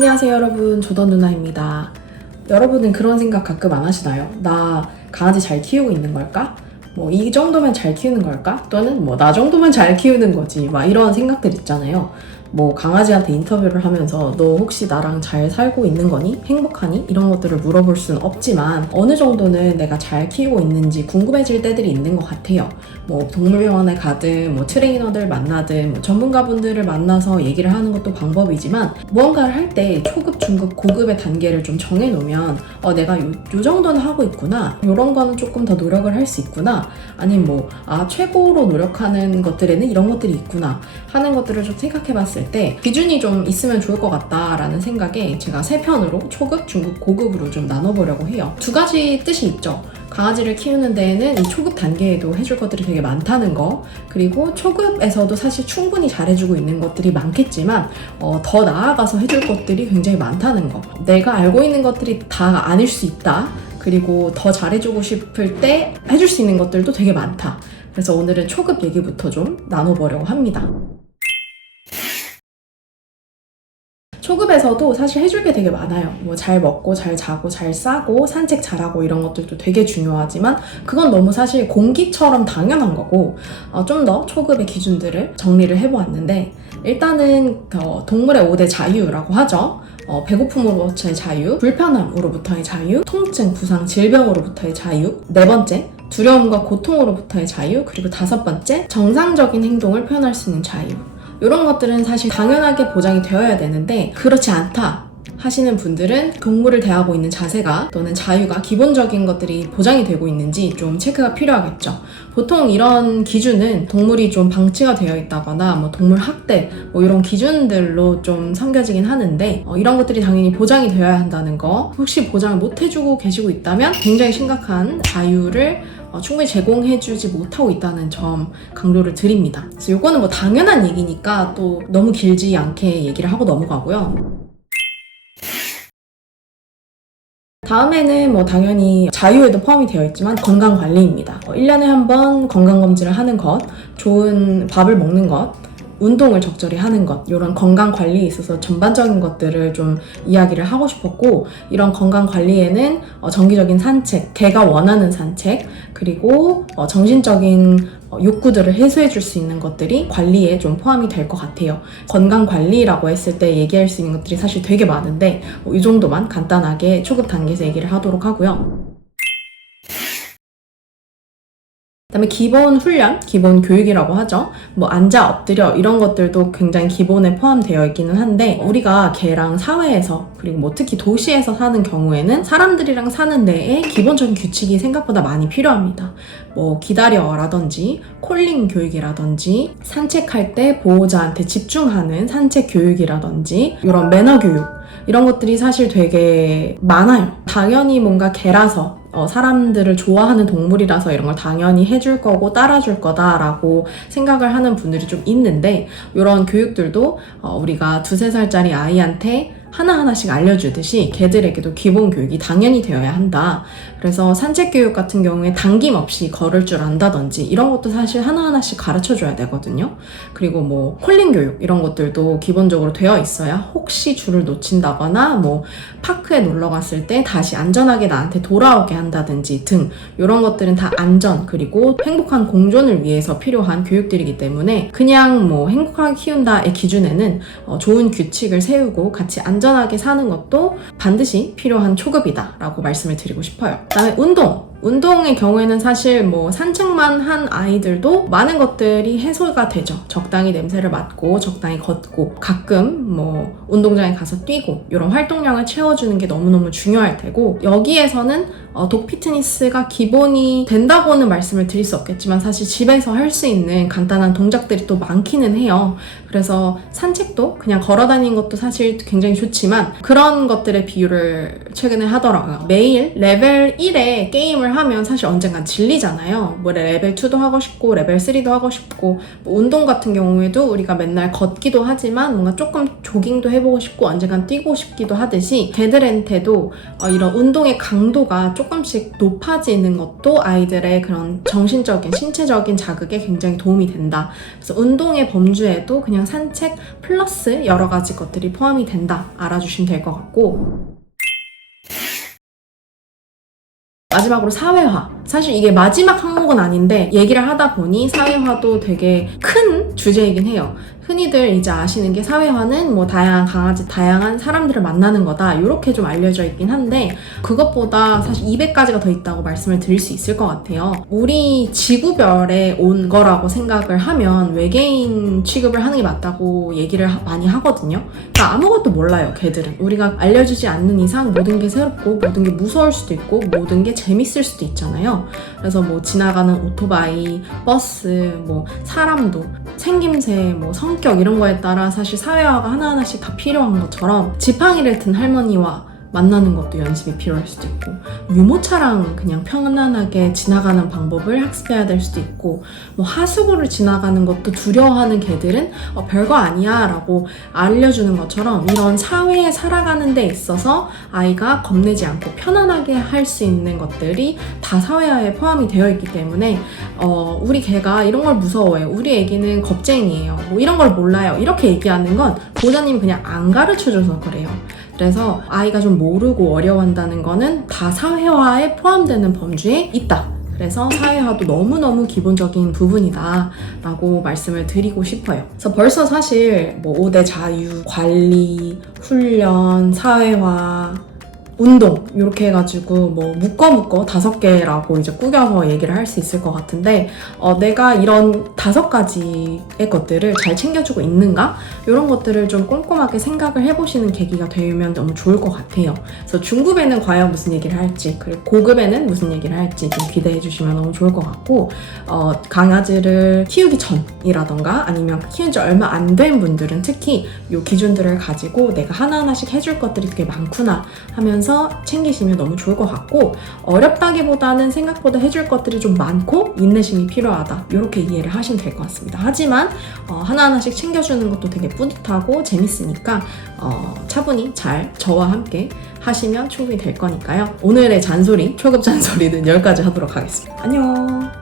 안녕하세요 여러분, 조던 누나입니다. 여러분은 그런 생각 가끔 안 하시나요? 나 강아지 잘 키우고 있는 걸까? 뭐 이 정도면 잘 키우는 걸까? 또는 뭐 나 정도면 잘 키우는 거지, 막 이런 생각들 있잖아요. 뭐 강아지한테 인터뷰를 하면서 너 혹시 나랑 잘 살고 있는 거니? 행복하니? 이런 것들을 물어볼 수는 없지만 어느 정도는 내가 잘 키우고 있는지 궁금해질 때들이 있는 것 같아요. 뭐 동물병원에 가든 뭐 트레이너들 만나든 뭐 전문가분들을 만나서 얘기를 하는 것도 방법이지만 무언가를 할 때 초급, 중급, 고급의 단계를 좀 정해놓으면 내가 요 정도는 하고 있구나, 요런 거는 조금 더 노력을 할 수 있구나, 아니면 뭐 최고로 노력하는 것들에는 이런 것들이 있구나 하는 것들을 좀 생각해봤을 때 기준이 좀 있으면 좋을 것 같다라는 생각에 제가 세 편으로 초급, 중급, 고급으로 좀 나눠보려고 해요. 두 가지 뜻이 있죠. 강아지를 키우는 데에는 이 초급 단계에도 해줄 것들이 되게 많다는 거, 그리고 초급에서도 사실 충분히 잘해주고 있는 것들이 많겠지만 더 나아가서 해줄 것들이 굉장히 많다는 거, 내가 알고 있는 것들이 다 아닐 수 있다, 그리고 더 잘해주고 싶을 때 해줄 수 있는 것들도 되게 많다. 그래서 오늘은 초급 얘기부터 좀 나눠보려고 합니다. 초급에서도 사실 해줄 게 되게 많아요. 뭐 잘 먹고 잘 자고 잘 싸고 산책 잘하고 이런 것들도 되게 중요하지만 그건 너무 사실 공기처럼 당연한 거고, 좀 더 초급의 기준들을 정리를 해보았는데, 일단은 동물의 5대 자유라고 하죠. 배고픔으로부터의 자유, 불편함으로부터의 자유, 통증, 부상, 질병으로부터의 자유, 네 번째 두려움과 고통으로부터의 자유, 그리고 다섯 번째 정상적인 행동을 표현할 수 있는 자유. 이런 것들은 사실 당연하게 보장이 되어야 되는데 그렇지 않다 하시는 분들은 동물을 대하고 있는 자세가 또는 자유가, 기본적인 것들이 보장이 되고 있는지 좀 체크가 필요하겠죠. 보통 이런 기준은 동물이 좀 방치가 되어 있다거나 뭐 동물 학대 뭐 이런 기준들로 좀 삼겨지긴 하는데, 이런 것들이 당연히 보장이 되어야 한다는 거, 혹시 보장을 못 해주고 계시고 있다면 굉장히 심각한 자유를 충분히 제공해주지 못하고 있다는 점 강조를 드립니다. 그래서 이거는 뭐 당연한 얘기니까 또 너무 길지 않게 얘기를 하고 넘어가고요. 다음에는 뭐 당연히 자유에도 포함이 되어 있지만 건강관리입니다. 1년에 한 번 건강검진을 하는 것, 좋은 밥을 먹는 것, 운동을 적절히 하는 것, 이런 건강관리에 있어서 전반적인 것들을 좀 이야기를 하고 싶었고, 이런 건강관리에는 정기적인 산책, 개가 원하는 산책, 그리고 정신적인 욕구들을 해소해 줄 수 있는 것들이 관리에 좀 포함이 될 것 같아요. 건강관리라고 했을 때 얘기할 수 있는 것들이 사실 되게 많은데 이 정도만 간단하게 초급 단계에서 얘기를 하도록 하고요. 그다음에 기본 훈련, 기본 교육이라고 하죠. 뭐 앉아 엎드려 이런 것들도 굉장히 기본에 포함되어 있기는 한데, 우리가 개랑 사회에서 그리고 뭐 특히 도시에서 사는 경우에는 사람들이랑 사는 데에 기본적인 규칙이 생각보다 많이 필요합니다. 뭐 기다려라든지 콜링 교육이라든지 산책할 때 보호자한테 집중하는 산책 교육이라든지 이런 매너 교육, 이런 것들이 사실 되게 많아요. 당연히 뭔가 개라서 사람들을 좋아하는 동물이라서 이런 걸 당연히 해줄 거고 따라줄 거다라고 생각을 하는 분들이 좀 있는데, 이런 교육들도 우리가 2-3살짜리 아이한테 하나하나씩 알려주듯이 개들에게도 기본 교육이 당연히 되어야 한다. 그래서 산책 교육 같은 경우에 당김없이 걸을 줄 안다든지 이런 것도 사실 하나하나씩 가르쳐줘야 되거든요. 그리고 뭐 콜링 교육 이런 것들도 기본적으로 되어 있어야 혹시 줄을 놓친다거나 뭐 파크에 놀러 갔을 때 다시 안전하게 나한테 돌아오게 한다든지 등, 이런 것들은 다 안전 그리고 행복한 공존을 위해서 필요한 교육들이기 때문에 그냥 뭐 행복하게 키운다의 기준에는 좋은 규칙을 세우고 같이 안전하게 사는 것도 반드시 필요한 초급이다 라고 말씀을 드리고 싶어요. 그다음에 운동의 경우에는 사실 뭐 산책만 한 아이들도 많은 것들이 해소가 되죠. 적당히 냄새를 맡고 적당히 걷고 가끔 뭐 운동장에 가서 뛰고 이런 활동량을 채워주는 게 너무너무 중요할 테고, 여기에서는 독 피트니스가 기본이 된다고는 말씀을 드릴 수 없겠지만 사실 집에서 할 수 있는 간단한 동작들이 또 많기는 해요. 그래서 산책도 그냥 걸어다니는 것도 사실 굉장히 좋지만 그런 것들의 비율을 최근에 하더라고요. 매일 레벨 1의 게임을 운동을 하면 사실 언젠간 질리잖아요. 뭐 레벨 2도 하고 싶고 레벨 3도 하고 싶고 뭐 운동 같은 경우에도 우리가 맨날 걷기도 하지만 뭔가 조금 조깅도 해보고 싶고 언젠간 뛰고 싶기도 하듯이 개들한테도 이런 운동의 강도가 조금씩 높아지는 것도 아이들의 그런 정신적인 신체적인 자극에 굉장히 도움이 된다. 그래서 운동의 범주에도 그냥 산책 플러스 여러 가지 것들이 포함이 된다. 알아주시면 될 것 같고, 마지막으로 사회화. 사실 이게 마지막 항목은 아닌데 얘기를 하다 보니 사회화도 되게 큰 주제이긴 해요. 흔히들 이제 아시는 게 사회화는 뭐 다양한 강아지, 다양한 사람들을 만나는 거다 이렇게 좀 알려져 있긴 한데 그것보다 사실 200가지가 더 있다고 말씀을 드릴 수 있을 것 같아요. 우리 지구별에 온 거라고 생각을 하면 외계인 취급을 하는 게 맞다고 얘기를 많이 하거든요. 그러니까 아무것도 몰라요, 걔들은. 우리가 알려주지 않는 이상 모든 게 새롭고 모든 게 무서울 수도 있고 모든 게 재밌을 수도 있잖아요. 그래서 뭐 지나가는 오토바이, 버스, 뭐 사람도 생김새, 뭐 성격 이런 거에 따라 사실 사회화가 하나하나씩 다 필요한 것처럼 지팡이를 든 할머니와 만나는 것도 연습이 필요할 수도 있고 유모차랑 그냥 편안하게 지나가는 방법을 학습해야 될 수도 있고 뭐 하수구를 지나가는 것도 두려워하는 개들은 별거 아니야 라고 알려주는 것처럼 이런 사회에 살아가는 데 있어서 아이가 겁내지 않고 편안하게 할 수 있는 것들이 다 사회화에 포함이 되어 있기 때문에 우리 개가 이런 걸 무서워해요. 우리 애기는 겁쟁이에요. 뭐 이런 걸 몰라요. 이렇게 얘기하는 건 보호자님이 그냥 안 가르쳐줘서 그래요. 그래서 아이가 좀 모르고 어려워한다는 거는 다 사회화에 포함되는 범주에 있다. 그래서 사회화도 너무너무 기본적인 부분이다 라고 말씀을 드리고 싶어요. 그래서 벌써 사실 뭐 5대 자유, 관리, 훈련, 사회화, 운동 이렇게 해가지고 뭐 묶어 5개라고 이제 꾸겨서 얘기를 할 수 있을 것 같은데 내가 이런 5가지의 것들을 잘 챙겨주고 있는가? 이런 것들을 좀 꼼꼼하게 생각을 해보시는 계기가 되면 너무 좋을 것 같아요. 그래서 중급에는 과연 무슨 얘기를 할지 그리고 고급에는 무슨 얘기를 할지 좀 기대해 주시면 너무 좋을 것 같고 강아지를 키우기 전이라던가 아니면 키운 지 얼마 안 된 분들은 특히 이 기준들을 가지고 내가 하나하나씩 해줄 것들이 되게 많구나 하면서 챙기시면 너무 좋을 것 같고 어렵다기보다는 생각보다 해줄 것들이 좀 많고 인내심이 필요하다 이렇게 이해를 하시면 될 것 같습니다. 하지만 하나하나씩 챙겨주는 것도 되게 뿌듯하고 재밌으니까 차분히 잘 저와 함께 하시면 충분히 될 거니까요. 오늘의 잔소리, 초급 잔소리는 여기까지 하도록 하겠습니다. 안녕.